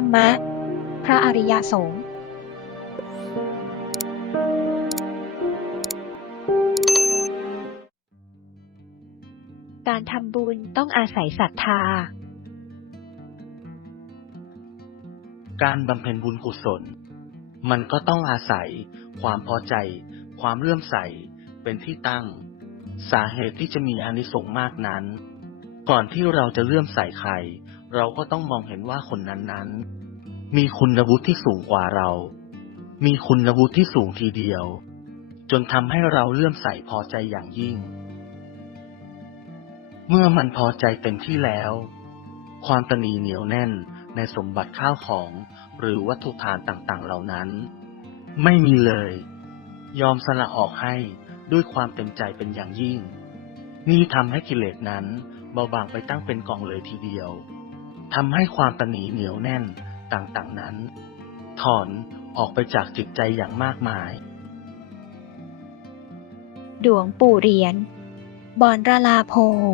ธรรมะ พระอริยสงฆ์การทำบุญต้องอาศัยศรัทธา การบำเพ็ญบุญกุศล มันก็ต้องอาศัยความพอใจ ความเลื่อมใส เป็นที่ตั้ง สาเหตุที่จะมีอานิสงส์มากนั้น ก่อนที่เราจะเลื่อมใสใคร เราก็ต้องมองเห็นว่าคนนั้นๆมีคุณวุฒิที่สูงกว่าเรา มีคุณวุฒิที่สูงทีเดียว จนทำให้เราเลื่อมใสพอใจอย่างยิ่ง เมื่อมันพอใจเต็มที่แล้ว ความตนีเหนียวแน่นในสมบัติข้าวของหรือวัตถุทานต่างๆ เหล่านั้น ไม่มีเลย ยอมสละออกให้ด้วยความเต็มใจเป็นอย่างยิ่ง นี่ทำให้กิเลสนั้นเบาบางไปตั้งเป็นกองเลยทีเดียว ทำให้ความตนีเหนียวแน่นต่างๆนั้น ถอนออกไปจากจิตใจอย่างมากมาย ดวงปู่เหรียญบอนราลาโพง